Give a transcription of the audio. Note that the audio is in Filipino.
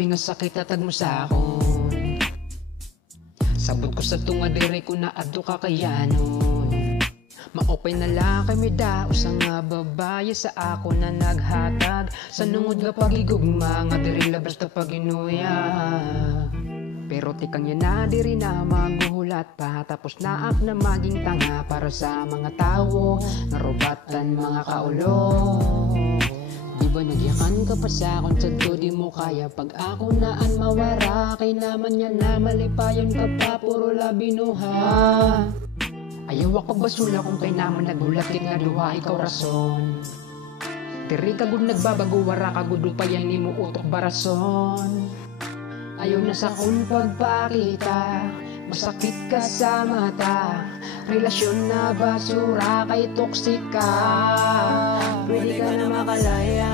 Grabe nga sakit atag mo sa akon. Sabot ko sa tunga dire ko na adto ka kayanon. Maopay na lang kami daw sa nga babaye sa ako na naghatag sa nungod nga pagigugma nga diri labas ta paginuya. Pero tikang yan na diri na maghuhulat pa, tapos naak na maging tanga para sa mga tao narubatan mga kaulo. Di ba nagyakan ka pa sa akon sadto di mo kaya pag ako naan mawara kay naman yan na malipayon ka pa puro labinuha. Ayaw ako basula kung kay naman naghulakit nga duha ikaw rason. Diri kagud nagbabago wara kagud pa yan nimo utok barason. Ayaw na sa kong pagpakita, masakit ka sa mata. Relasyon na basura kay toksika. Pwede ka na makalaya,